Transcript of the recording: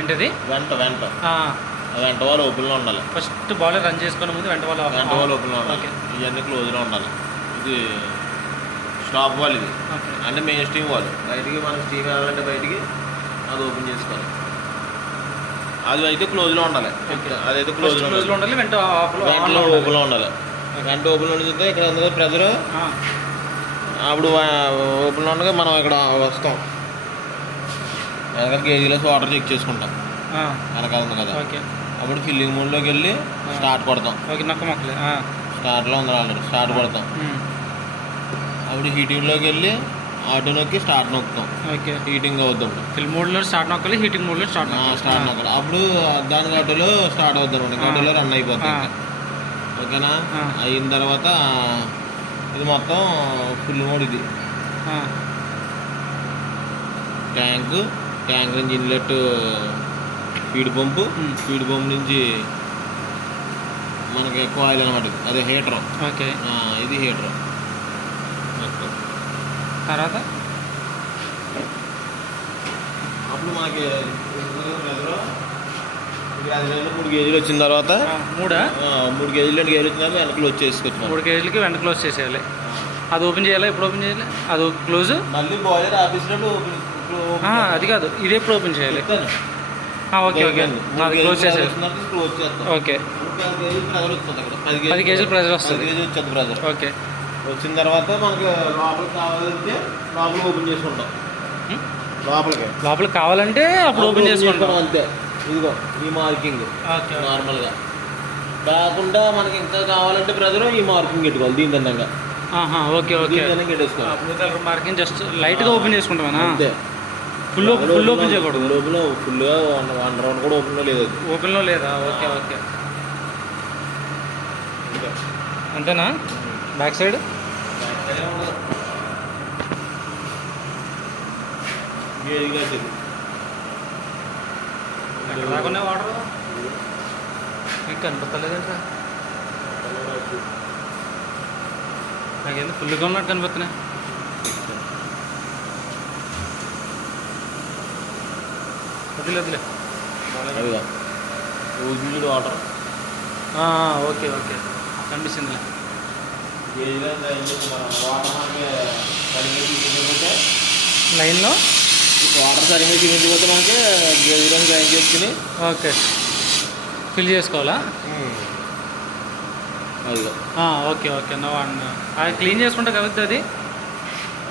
ఏంటది? వెంట వెంట వాళ్ళు ఓపెన్లో ఉండాలి. ఫస్ట్ బాల్ రన్ చేసుకునే ముందు వెంట వాళ్ళు ఓపెన్లో ఉండాలి. ఇవన్నీ క్లోజ్లో ఉండాలి. ఇది స్టాప్ వాల్. ఇది అంటే మెయిన్ స్టీమ్ వాల్. బయటికి మనం స్టీమ్ వెళ్ళాలంటే బయటికి అది ఓపెన్ చేసుకోవాలి. అది అయితే క్లోజ్లో ఉండాలి. అదైతే క్లోజ్లో ఉండాలి. వెంట ఓపెన్లో ఉండాలి. వెంట ఓపెన్లో ఉంటే ఇక్కడ ఉంది ప్రెజర్. అప్పుడు ఓపెన్లో ఉండగా మనం ఇక్కడ వస్తాం. వెనకాల కేజీలో వాటర్ చెక్ చేసుకుంటాం. వెనకాల ఉంది కదా, అప్పుడు ఫిల్లింగ్ మోడ్లోకి వెళ్ళి స్టార్ట్ కొడతాం. స్టార్ట్లో ఉంది ఆల్రెడీ. స్టార్ట్ కొడతాం. అప్పుడు హీటింగ్లోకి వెళ్ళి ఆటో నొక్కి స్టార్ట్ నొక్కుతాం. హీటింగ్ అవుతాం. ఫిల్ మోడ్లో స్టార్ట్ నొక్కాలి, హీటింగ్ మోడ్లో స్టార్ట్ నొక్కాలి. అప్పుడు దాని ఆటోలో స్టార్ట్ అవుతాం. ఆటోలో రన్ అయిపోతాం. ఓకేనా? అయిన తర్వాత ఇది మొత్తం ఫుల్ మోడ్. ఇది ట్యాంక్ నుంచి ఇన్లెట్ ఫీడ్ పంపు నుంచి మనకి కాయిల్ అనమాట. అదే హీటర్. ఇది హీటర్. తర్వాత అప్పుడు మనకి 3 కేజీలు వచ్చిన తర్వాత 3 కేజీలు 2 కేజీలు వచ్చిన తర్వాత వెనక క్లోజ్ చేసుకోవచ్చు. 3 కేజీలకి వెనక క్లోజ్ చేసేయాలి. అది ఓపెన్ చేయాలి. ఎప్పుడు ఓపెన్ చేయాలి? అది క్లోజ్. మళ్ళీ బాయిలర్ ఆఫీస్లో అది కాదు, ఇది ఎప్పుడు ఓపెన్ చేయాలి? ఓకే అది క్లోజ్ చేసేయాలి. ఓకే 10 కేజీలు ప్రెజర్ వస్తుంది. ఓకే వచ్చిన తర్వాత మనకి లోపలికి కావాలంటే లోపల ఓపెన్ చేసుకుంటాం. లోపలికి కావాలంటే అప్పుడు ఓపెన్ చేసుకుంటాం. అంతే. ఇదిగో ఈ మార్కింగ్ నార్మల్గా కాకుండా మనకి ఇంకా కావాలంటే ప్రెజర్ ఈ మార్కింగ్ పెట్టుకోవాలి. దీని దండంగా okay blue colour marking just లైట్గా ఓపెన్ చేసుకుంటామా? అంతే. ఫుల్ ఓపెన్ చేయకూడదు. లోపల ఫుల్గా 1 రౌండ్ కూడా ఓపెన్లో లేదా? ఓకే అంతేనా? బ్యాక్ సైడ్ ఎక్కడాకునే వాటర్ మీకు కనిపిస్తలేదంటా? నాకేంది ఫుల్గా ఉన్నట్టు కనిపిస్తున్నాయి. వదిలే వాటర్. ఓకే కనిపిస్తుందిలే. లైన్లో వాటర్ సరిగ్గా చూపించకపోతే మనకి గేజీలో గ్రైండ్ చేసుకుని ఓకే ఫిల్ చేసుకోవాలా? ఓకే అది క్లీన్ చేసుకుంటే కలుగుతుంది.